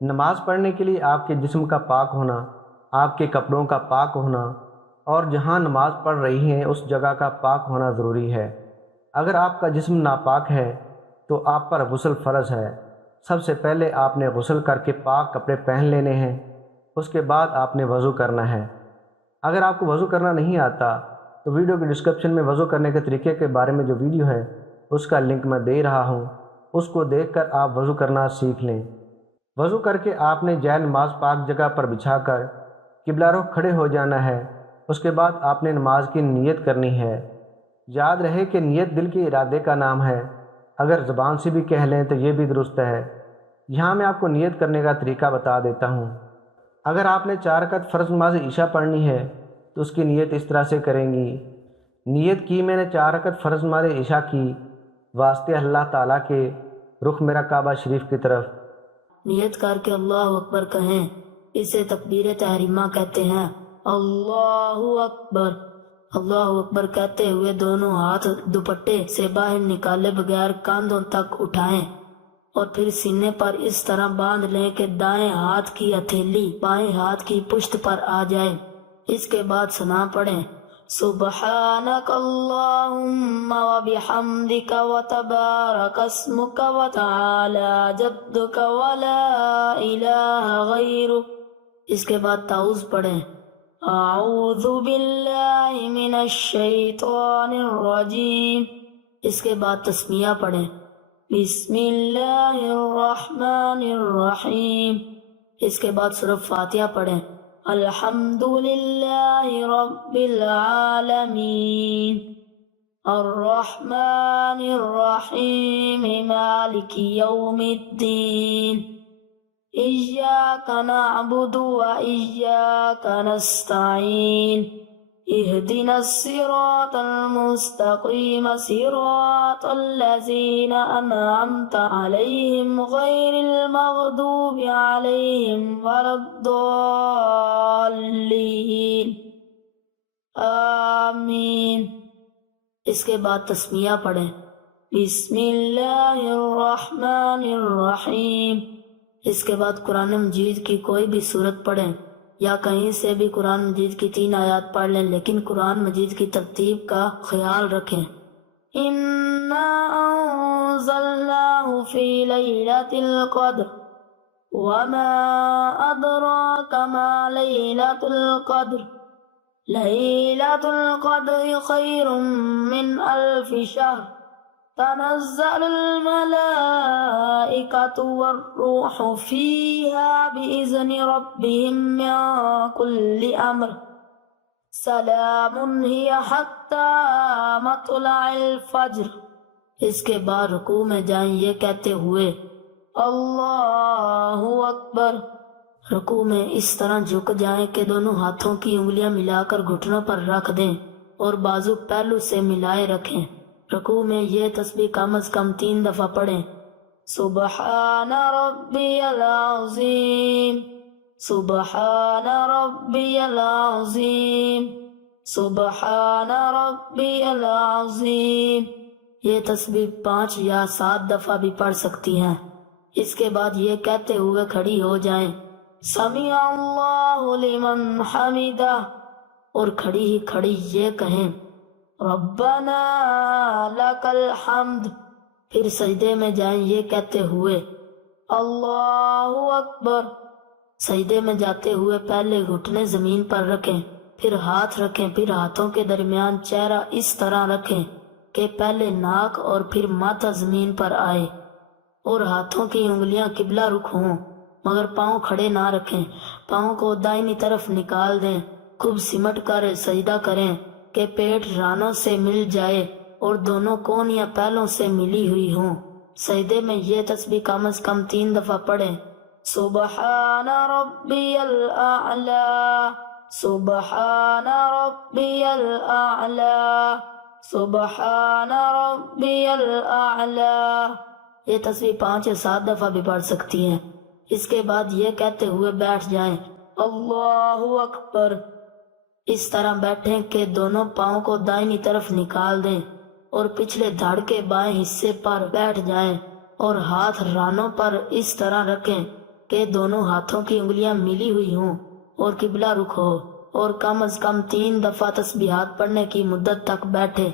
نماز پڑھنے کے لیے آپ کے جسم کا پاک ہونا، آپ کے کپڑوں کا پاک ہونا اور جہاں نماز پڑھ رہی ہیں اس جگہ کا پاک ہونا ضروری ہے۔ اگر آپ کا جسم ناپاک ہے تو آپ پر غسل فرض ہے۔ سب سے پہلے آپ نے غسل کر کے پاک کپڑے پہن لینے ہیں، اس کے بعد آپ نے وضو کرنا ہے۔ اگر آپ کو وضو کرنا نہیں آتا تو ویڈیو کے ڈسکرپشن میں وضو کرنے کے طریقے کے بارے میں جو ویڈیو ہے اس کا لنک میں دے رہا ہوں، اس کو دیکھ کر آپ وضو کرنا سیکھ لیں۔ وضو کر کے آپ نے جائے نماز پاک جگہ پر بچھا کر قبلہ رخ کھڑے ہو جانا ہے۔ اس کے بعد آپ نے نماز کی نیت کرنی ہے۔ یاد رہے کہ نیت دل کے ارادے کا نام ہے، اگر زبان سے بھی کہہ لیں تو یہ بھی درست ہے۔ یہاں میں آپ کو نیت کرنے کا طریقہ بتا دیتا ہوں۔ اگر آپ نے 4 رکعت فرض نماز عشاء پڑھنی ہے تو اس کی نیت اس طرح سے کریں گی۔ نیت کی میں نے 4 رکعت فرض نماز عشاء کی واسطے اللہ تعالیٰ کے، رخ میرا کعبہ شریف کی طرف۔ نیت کر کے اللہ اکبر کہیں، اسے تکبیر تحریمہ کہتے ہیں۔ اللہ اکبر، اللہ اکبر کہتے ہوئے دونوں ہاتھ دوپٹے سے باہر نکالے بغیر کاندھوں تک اٹھائیں اور پھر سینے پر اس طرح باندھ لیں کہ دائیں ہاتھ کی ہتھیلی بائیں ہاتھ کی پشت پر آ جائے۔ اس کے بعد ثنا پڑھیں، سبحانک اللہم وبحمدک وتبارک اسمک وتعالی جدک ولا الہ غیرک۔ اس کے بعد تعوذ پڑھیں، اعوذ باللہ من الشیطان الرجیم۔ اس کے بعد تسمیہ پڑھیں، بسم اللہ الرحمن الرحیم۔ اس کے بعد سورۃ فاتحہ پڑھیں، الحمد للہ رب العالمین الرحمن الرحیم مالک یوم الدین ایاک نعبد و ایاک نستعین اہدنا الصراط المستقیم صراط الذین انعمت علیہم غیر المغضوب علیہم ولا الضالین آمین۔ اس کے بعد تسمیہ پڑھیں، بسم اللہ الرحمن الرحیم۔ اس کے بعد قرآن مجید کی کوئی بھی سورت پڑھیں یا کہیں سے بھی قرآن مجید کی 3 آیات پڑھ لیں، لیکن قرآن مجید کی ترتیب کا خیال رکھیں۔ اِنَّا أَنزَلْنَاهُ فِي لَيْلَةِ الْقَدْرِ وَمَا أَدْرَاكَ مَا لَيْلَةُ الْقَدْرِ لَيْلَةُ الْقَدْرِ خَيْرٌ مِّنْ أَلْفِ شَهْرٍ تنزل الملائكة والروح فيها بإذن ربهم من كل أمر سلام هي حتى مطلع الفجر۔ اس کے بعد رکوع میں جائیں یہ کہتے ہوئے اللہ اکبر۔ رکوع میں اس طرح جھک جائیں کہ دونوں ہاتھوں کی انگلیاں ملا کر گھٹنوں پر رکھ دیں اور بازو پہلو سے ملائے رکھیں۔ رکوع میں یہ تسبیح کم از کم 3 دفعہ پڑھیں، سبحان ربی العظیم سبحان ربی العظیم سبحان ربی العظیم۔ یہ تسبیح 5 یا 7 دفعہ بھی پڑھ سکتی ہیں۔ اس کے بعد یہ کہتے ہوئے کھڑی ہو جائیں، سمیع اللہ لمن حمدہ، اور کھڑی ہی کھڑی یہ کہیں، ربنا لک الحمد۔ پھر سجدے میں جائیں یہ کہتے ہوئے اللہ اکبر۔ سجدے میں جاتے ہوئے پہلے گھٹنے زمین پر رکھیں، پھر ہاتھ رکھیں، پھر ہاتھوں کے درمیان چہرہ اس طرح رکھیں کہ پہلے ناک اور پھر ماتھا زمین پر آئے اور ہاتھوں کی انگلیاں قبلہ رخ ہوں، مگر پاؤں کھڑے نہ رکھیں۔ پاؤں کو دائنی طرف نکال دیں، خوب سمٹ کر سجدہ کریں کہ پیٹ رانوں سے مل جائے اور دونوں کونیاں پہلوں سے ملی ہوئی ہوں۔ سجدے میں یہ تسبیح کم از کم 3 دفعہ پڑھیں، سبحان ربی الاعلی سبحان ربی الاعلی سبحان ربی الاعلی۔ یہ تسبیح 5 یا 7 دفعہ بھی پڑھ سکتی ہیں۔ اس کے بعد یہ کہتے ہوئے بیٹھ جائیں، اللہ اکبر۔ اس طرح بیٹھیں کہ دونوں پاؤں کو دائنی طرف نکال دیں اور پچھلے دھڑ کے بائیں حصے پر بیٹھ جائیں اور ہاتھ رانوں پر اس طرح رکھیں کہ دونوں ہاتھوں کی انگلیاں ملی ہوئی ہوں اور قبلہ رخ ہو، اور کم از کم 3 دفعہ تسبیحات پڑھنے کی مدت تک بیٹھے،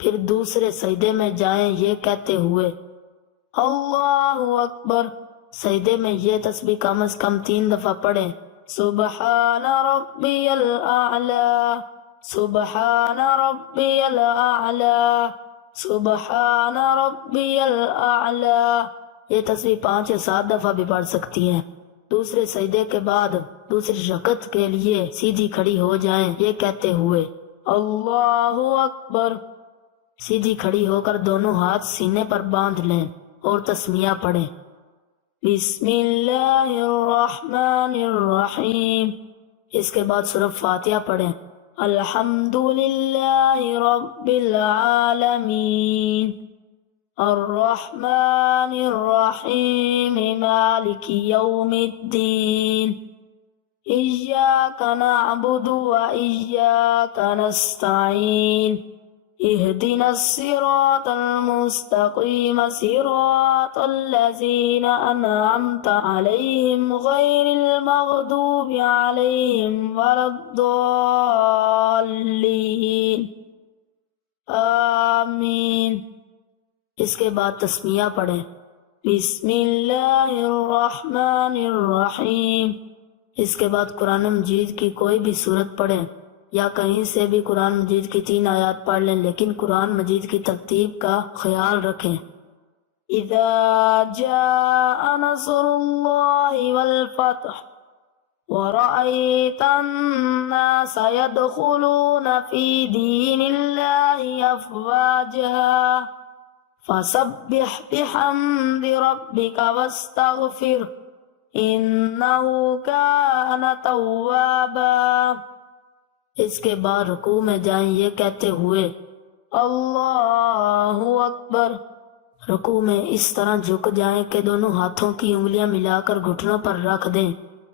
پھر دوسرے سجدے میں جائیں یہ کہتے ہوئے اللہ اکبر۔ سجدے میں یہ تسبیح کم از کم 3 دفعہ پڑھیں، سبحان ربی الاعلی، سبحان ربی الاعلی، سبحان ربی الاعلی۔ یہ تسبیح 5 یا 7 دفعہ بھی پڑھ سکتی ہیں۔ دوسرے سجدے کے بعد دوسری رکعت کے لیے سیدھی کھڑی ہو جائیں یہ کہتے ہوئے اللہ اکبر۔ سیدھی کھڑی ہو کر دونوں ہاتھ سینے پر باندھ لیں اور تسمیہ پڑھیں، بسم اللہ الرحمن الرحیم۔ اس کے بعد سورہ فاتحہ پڑھیں، الحمد للہ رب العالمین، الرحمن الرحیم، مالک یوم الدین، ایاک نعبد و ایاک نستعین، اہدنا الصراط المستقیم، صراط الذین انعمت علیہم غیر المغضوب علیہم ولا الضالین، آمین۔ اس کے بعد تسمیہ پڑھیں، بسم اللہ الرحمن الرحیم۔ اس کے بعد قرآن مجید کی کوئی بھی سورت پڑھیں یا کہیں سے بھی قرآن مجید کی 3 آیات پڑھ لیں، لیکن قرآن مجید کی ترتیب کا خیال رکھیں۔ اذا جاء نصر اللہ والفتح ورأيت الناس يدخلون في دين الله أفواجا فسبح بحمد ربك واستغفره إنه كان توابا۔ اس کے بعد رکوع میں جائیں یہ کہتے ہوئے اللہ اکبر۔ رکوع میں اس طرح جھک جائیں کہ دونوں ہاتھوں کی انگلیاں ملا کر گھٹنوں پر رکھ دیں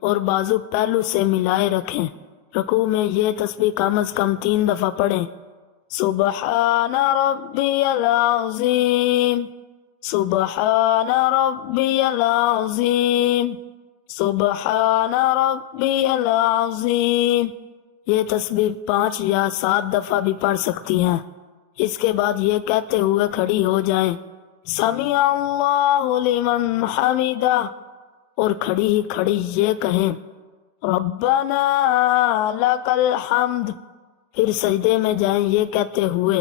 اور بازو پہلو سے ملائے رکھیں۔ رکوع میں یہ تسبیح کم از کم 3 دفعہ پڑھیں، سبحان ربی العظیم، سبحان ربی العظیم، سبحان ربی العظیم۔ یہ تسبیح 5 یا 7 دفعہ بھی پڑھ سکتی ہیں۔ اس کے بعد یہ کہتے ہوئے کھڑی ہو جائیں، سمیع اللہ لمن حمدہ، اور کھڑی ہی کھڑی یہ کہیں، ربنا لک الحمد۔ پھر سجدے میں جائیں یہ کہتے ہوئے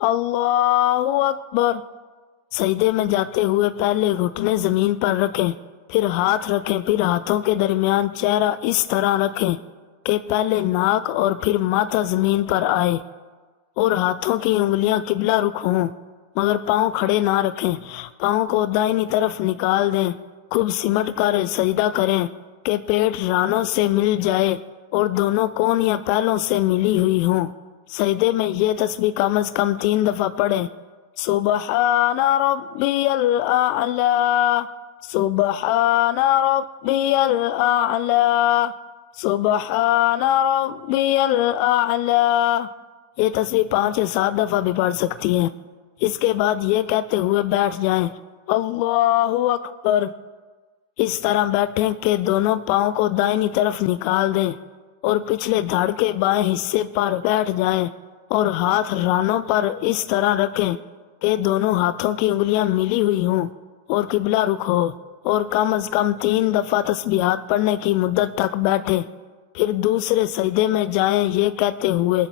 اللہ اکبر۔ سجدے میں جاتے ہوئے پہلے گھٹنے زمین پر رکھیں، پھر ہاتھ رکھیں، پھر ہاتھوں کے درمیان چہرہ اس طرح رکھیں کہ پہلے ناک اور پھر ماتھا زمین پر آئے، اور ہاتھوں کی انگلیاں قبلہ رخ ہوں، مگر پاؤں کھڑے نہ رکھیں۔ پاؤں کو دائنی طرف نکال دیں، خوب سمٹ کر سجدہ کریں کہ پیٹ رانوں سے مل جائے اور دونوں کون یا پہلوں سے ملی ہوئی ہوں۔ سجدے میں یہ تسبیح کم از کم 3 دفعہ پڑھیں، سبحان ربی الاعلی، سبحان ربی الاعلی، سبحان ربی الاعلی۔ یہ تسبیح 5 یا 7 دفعہ بھی پڑھ سکتی ہیں۔ اس کے بعد یہ کہتے ہوئے بیٹھ جائیں، اللہ اکبر۔ اس طرح بیٹھیں کہ دونوں پاؤں کو دائنی طرف نکال دیں اور پچھلے دھڑ کے بائیں حصے پر بیٹھ جائیں اور ہاتھ رانوں پر اس طرح رکھیں کہ دونوں ہاتھوں کی انگلیاں ملی ہوئی ہوں اور قبلہ رخ ہو، اور کم از کم 3 دفعہ تسبیحات پڑھنے کی مدت تک بیٹھے، پھر دوسرے سجدے میں جائیں یہ کہتے ہوئے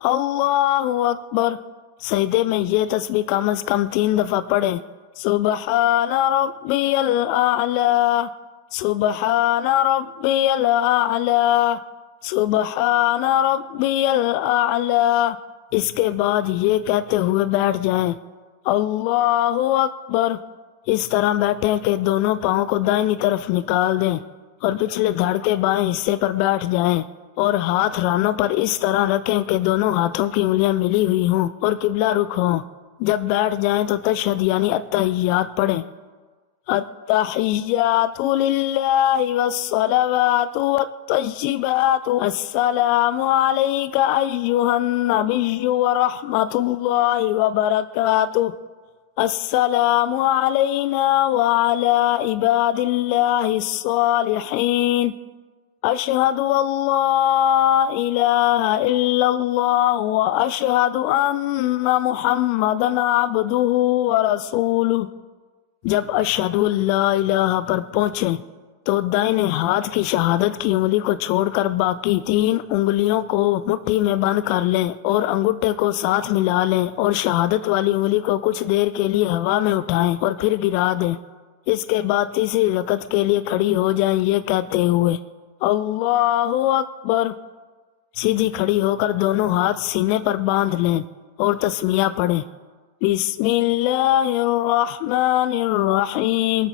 اللہ اکبر۔ سجدے میں یہ تسبیح کم از کم 3 دفعہ پڑھیں، سبحان ربی الاعلی، سبحان ربی الاعلی، سبحان ربی الاعلی۔ اس کے بعد یہ کہتے ہوئے بیٹھ جائیں، اللہ اکبر۔ اس طرح بیٹھیں کہ دونوں پاؤں کو دائنی طرف نکال دیں اور پچھلے دھڑ کے بائیں حصے پر بیٹھ جائیں اور ہاتھ رانوں پر اس طرح رکھیں کہ دونوں ہاتھوں کی انگلیاں ملی ہوئی ہوں اور قبلہ رخ ہوں۔ جب بیٹھ جائیں تو تشہد یعنی التحیات پڑھیں، التحیات للہ والصلوات والطیبات، السلام علیک ایہا النبی ورحمت اللہ وبرکاتہ، السلام علینا وعلی عباد اللہ الصالحین اشہد ان لا الہ الا اللہ واشہد ان محمدا عبدہ ورسولہ۔ جب اشہد ان لا الہ پر پہنچیں تو دائیں ہاتھ کی شہادت کی انگلی کو چھوڑ کر باقی 3 انگلیوں کو مٹھی میں بند کر لیں اور انگوٹھے کو ساتھ ملا لیں اور شہادت والی انگلی کو کچھ دیر کے لیے ہوا میں اٹھائیں اور پھر گرا دیں۔ اس کے بعد تیسری رکعت کے لیے کھڑی ہو جائیں یہ کہتے ہوئے اللہ اکبر۔ سیدھی کھڑی ہو کر دونوں ہاتھ سینے پر باندھ لیں اور تسمیہ پڑھیں بسم اللہ الرحمن الرحیم۔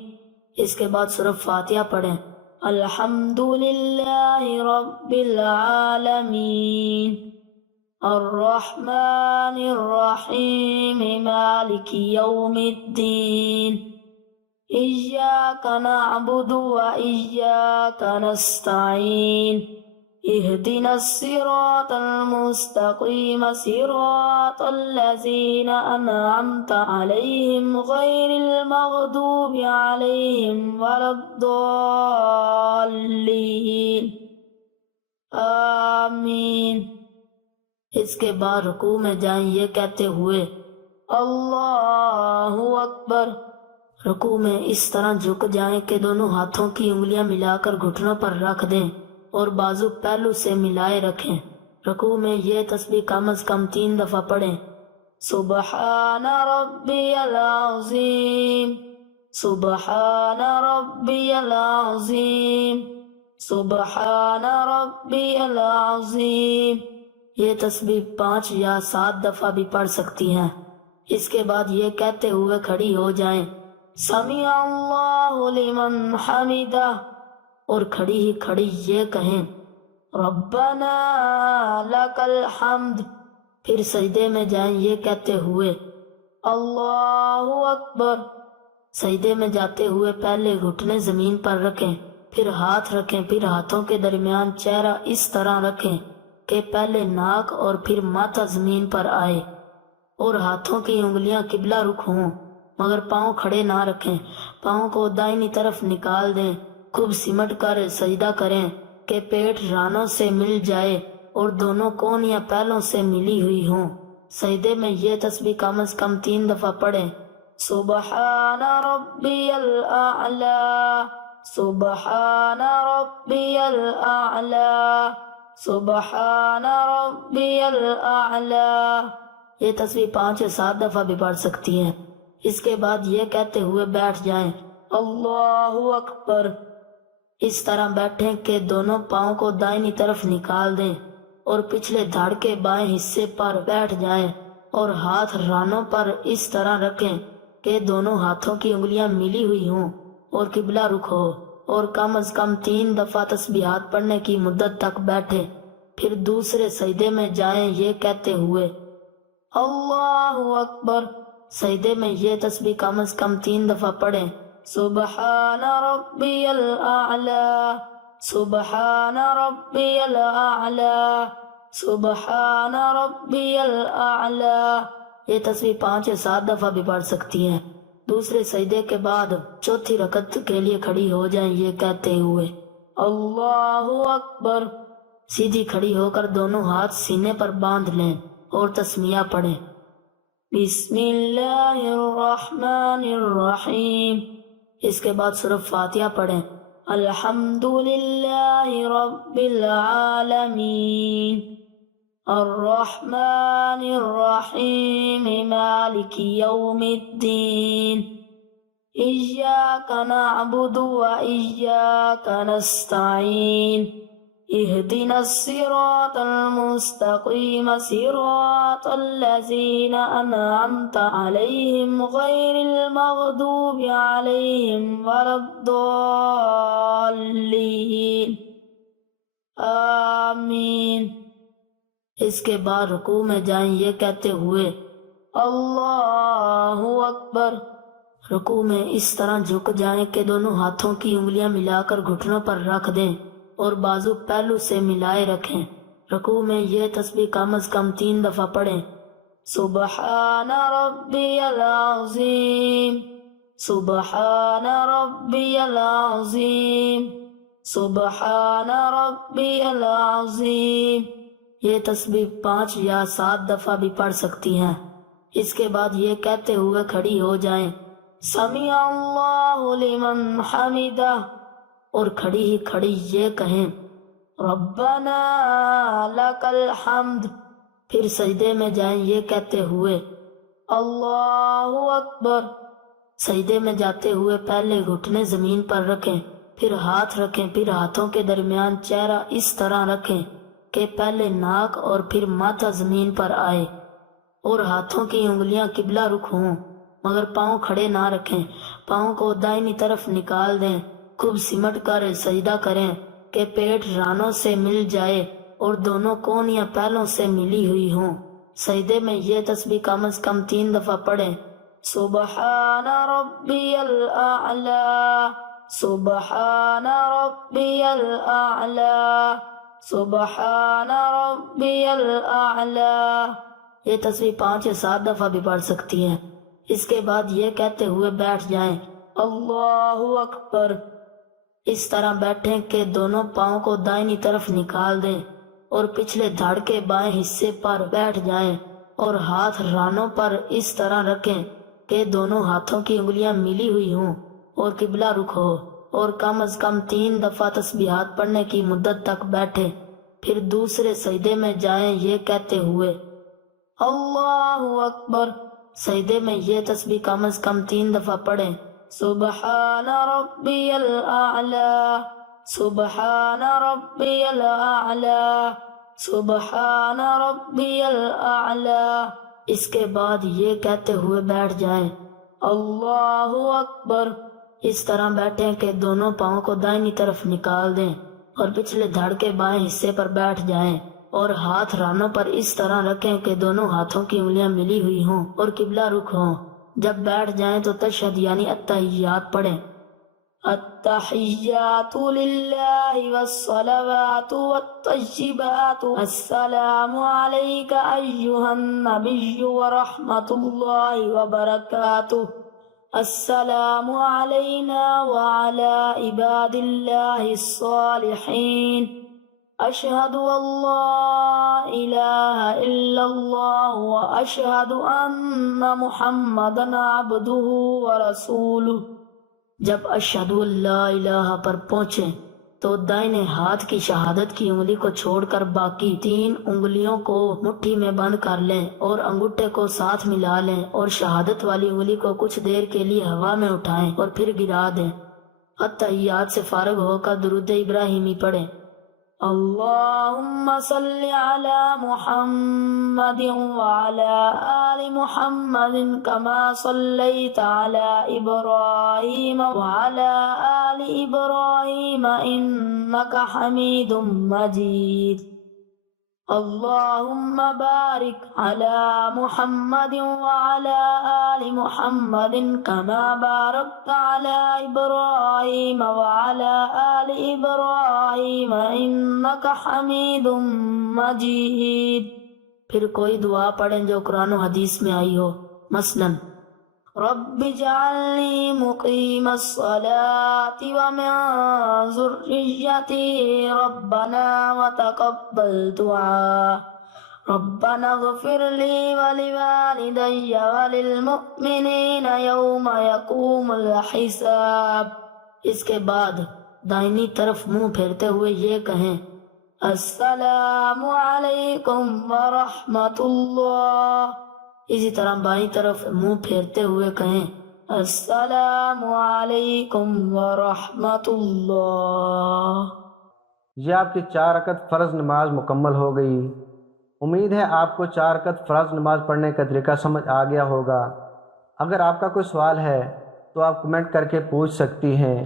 اس کے بعد سورہ فاتحہ پڑھیں الحمدللہ رب العالمین الرحمن الرحیم مالک یوم الدین ایاک نعبد و ایاک نستعین اہدنا الصراط المستقیم صراط الذین انعمت علیہم غیر المغضوب علیہم ولا الضالین آمین۔ اس کے بعد رکوع میں جائیں یہ کہتے ہوئے اللہ اکبر۔ رکوع میں اس طرح جھک جائیں کہ دونوں ہاتھوں کی انگلیاں ملا کر گھٹنوں پر رکھ دیں اور بازو پہلو سے ملائے رکھیں۔ رکوع میں یہ تسبیح کم از کم 3 دفعہ پڑھیں سبحان ربی العظیم سبحان ربی العظیم سبحان ربی العظیم۔ یہ تسبیح 5 یا 7 دفعہ بھی پڑھ سکتی ہیں۔ اس کے بعد یہ کہتے ہوئے کھڑی ہو جائیں سمیع اللہ لمن حمدہ، اور کھڑی ہی کھڑی یہ کہیں ربنا لک الحمد۔ پھر سجدے میں جائیں یہ کہتے ہوئے اللہ اکبر۔ سجدے میں جاتے ہوئے پہلے گھٹنے زمین پر رکھیں، پھر ہاتھ رکھیں، پھر ہاتھوں کے درمیان چہرہ اس طرح رکھیں کہ پہلے ناک اور پھر ماتھا زمین پر آئے اور ہاتھوں کی انگلیاں قبلہ رخ ہوں، مگر پاؤں کھڑے نہ رکھیں۔ پاؤں کو دائنی طرف نکال دیں، خوب سمٹ کر سجدہ کریں کہ پیٹ رانوں سے مل جائے اور دونوں کونیاں پہلوں سے ملی ہوئی ہوں۔ سجدے میں یہ تسبیح کم از کم 3 دفعہ پڑھیں سبحان ربی الاعلی سبحان ربی الاعلی سبحان ربی الاعلی۔ یہ تسبیح 5 یا 7 دفعہ بھی پڑھ سکتی ہیں۔ اس کے بعد یہ کہتے ہوئے بیٹھ جائیں اللہ اکبر۔ اس طرح بیٹھیں کہ دونوں پاؤں کو دائنی طرف نکال دیں اور پچھلے دھڑ کے بائیں حصے پر بیٹھ جائیں اور ہاتھ رانوں پر اس طرح رکھیں کہ دونوں ہاتھوں کی انگلیاں ملی ہوئی ہوں اور قبلہ رخ ہو، اور کم از کم 3 دفعہ تسبیحات پڑھنے کی مدت تک بیٹھے۔ پھر دوسرے سجدے میں جائیں یہ کہتے ہوئے اللہ اکبر۔ سجدے میں یہ تسبیح کم از کم 3 دفعہ پڑھیں سبحان ربی الاعلی سبحان ربی الاعلی سبحان ربی الاعلی۔ یہ تسبیح 5 یا 7 دفعہ بھی پڑھ سکتی ہیں۔ دوسرے سجدے کے بعد چوتھی رکعت کے لیے کھڑی ہو جائیں یہ کہتے ہوئے اللہ اکبر۔ سیدھی کھڑی ہو کر دونوں ہاتھ سینے پر باندھ لیں اور تسمیہ پڑھیں بسم اللہ الرحمن الرحیم۔ اس کے بعد سورہ فاتحہ پڑھیں الحمدللہ رب العالمین الرحمن الرحیم مالک یوم الدین ایاک نعبد و ایاک نستعین اہدنا الصراط المستقیم صراط الذین انعمت علیہم غیر المغضوب علیہم ولا الضالین آمین۔ اس کے بعد رکوع میں جائیں یہ کہتے ہوئے اللہ اکبر۔ رکوع میں اس طرح جھک جائیں کہ دونوں ہاتھوں کی انگلیاں ملا کر گھٹنوں پر رکھ دیں اور بازو پہلو سے ملائے رکھیں۔ رکوع میں یہ تسبیح کم از کم 3 دفعہ پڑھیں سبحان ربی العظیم، سبحان ربی العظیم، سبحان ربی العظیم۔ یہ تسبیح 5 یا 7 دفعہ بھی پڑھ سکتی ہیں۔ اس کے بعد یہ کہتے ہوئے کھڑی ہو جائیں، سمیع اللہ لمن حمدہ، اور کھڑی ہی کھڑی یہ کہیں، ربنا لک الحمد۔ پھر سجدے میں جائیں یہ کہتے ہوئے، اللہ اکبر۔ سجدے میں جاتے ہوئے پہلے گھٹنے زمین پر رکھیں، پھر ہاتھ رکھیں، پھر ہاتھوں کے درمیان چہرہ اس طرح رکھیں کہ پہلے ناک اور پھر ماتھا زمین پر آئے، اور ہاتھوں کی انگلیاں قبلہ رخ ہوں، مگر پاؤں کھڑے نہ رکھیں۔ پاؤں کو دائنی طرف نکال دیں، خوب سمٹ کر سجدہ کریں کہ پیٹ رانوں سے مل جائے اور دونوں کونیاں پہلوں سے ملی ہوئی ہوں۔ سجدے میں یہ تسبیح کم از کم 3 دفعہ پڑھیں، سبحان ربی الاعلی، سبحان ربی الاعلی، سبحان ربی الاعلی۔ یہ تسبیح 5 یا 7 دفعہ بھی پڑھ سکتی ہیں۔ اس کے بعد یہ کہتے ہوئے بیٹھ جائیں، اللہ اکبر۔ اس طرح بیٹھیں کہ دونوں پاؤں کو دائنی طرف نکال دیں اور پچھلے دھڑ کے بائیں حصے پر بیٹھ جائیں، اور ہاتھ رانوں پر اس طرح رکھیں کہ دونوں ہاتھوں کی انگلیاں ملی ہوئی ہوں اور قبلہ رخ ہو، اور کم از کم 3 دفعہ تسبیحات پڑھنے کی مدت تک بیٹھیں۔ پھر دوسرے سجدے میں جائیں یہ کہتے ہوئے، اللہ اکبر۔ سجدے میں یہ تسبیح کم از کم 3 دفعہ پڑھیں، سبحان ربی الاعلی، سبحان ربی الاعلی، سبحان ربی الاعلی۔ اس کے بعد یہ کہتے ہوئے بیٹھ جائیں، اللہ اکبر۔ اس طرح بیٹھیں کہ دونوں پاؤں کو دائنی طرف نکال دیں اور پچھلے دھڑ کے بائیں حصے پر بیٹھ جائیں، اور ہاتھ رانوں پر اس طرح رکھیں کہ دونوں ہاتھوں کی انگلیاں ملی ہوئی ہوں اور قبلہ رخ ہوں۔ جب بیٹھ جائیں تو تشہد یعنی التحیات پڑھیں، التحیات للہ والصلوات والطیبات، السلام علیک ایہا النبی ورحمۃ اللہ وبرکاتہ، السلام علینا وعلی عباد اللہ الصالحین، اشہد ان لا الہ الا اللہ واشہد ان محمدا عبدہ ورسولہ۔ جب اشہد ان لا الہ پر پہنچیں تو دائنے ہاتھ کی شہادت کی انگلی کو چھوڑ کر باقی 3 انگلیوں کو مٹھی میں بند کر لیں اور انگوٹھے کو ساتھ ملا لیں، اور شہادت والی انگلی کو کچھ دیر کے لیے ہوا میں اٹھائیں اور پھر گرا دیں۔ التحیات سے فارغ ہو کر درود ابراہیمی پڑھیں، اللہم صل علی محمد وعلی آل محمد کما صلیت علی ابراہیم وعلی آل ابراہیم انک حمید مجید، اللہم بارک علی محمد وعلی آل محمد کما بارکت علی ابراہیم وعلی آل ابراہیم انک حمید مجید۔ پھر کوئی دعا پڑھیں جو قرآن و حدیث میں آئی ہو، مثلاً رب اجعلنی مقیم الصلاة ومن ذریتی ربنا وتقبل دعا، ربنا اغفر لی ولوالدی وللمؤمنین یوم یقوم الحساب۔ اس کے بعد دائنی طرف منہ پھیرتے ہوئے یہ کہیں، السلام علیکم ورحمۃ اللہ۔ اسی طرح بائیں طرف منہ پھیرتے ہوئے کہیں، السلام علیکم ورحمۃ اللہ۔ یہ آپ کی 4 رکعت فرض نماز مکمل ہو گئی۔ امید ہے آپ کو 4 رکعت فرض نماز پڑھنے کا طریقہ سمجھ آ گیا ہوگا۔ اگر آپ کا کوئی سوال ہے تو آپ کمنٹ کر کے پوچھ سکتی ہیں۔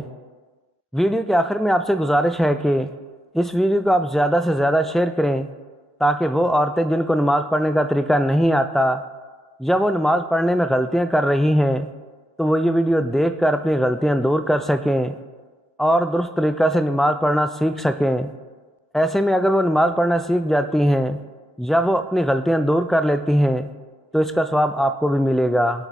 ویڈیو کے آخر میں آپ سے گزارش ہے کہ اس ویڈیو کو آپ زیادہ سے زیادہ شیئر کریں تاکہ وہ عورتیں جن کو نماز پڑھنے کا طریقہ نہیں آتا یا وہ نماز پڑھنے میں غلطیاں کر رہی ہیں تو وہ یہ ویڈیو دیکھ کر اپنی غلطیاں دور کر سکیں اور درست طریقہ سے نماز پڑھنا سیکھ سکیں۔ ایسے میں اگر وہ نماز پڑھنا سیکھ جاتی ہیں یا وہ اپنی غلطیاں دور کر لیتی ہیں تو اس کا ثواب آپ کو بھی ملے گا۔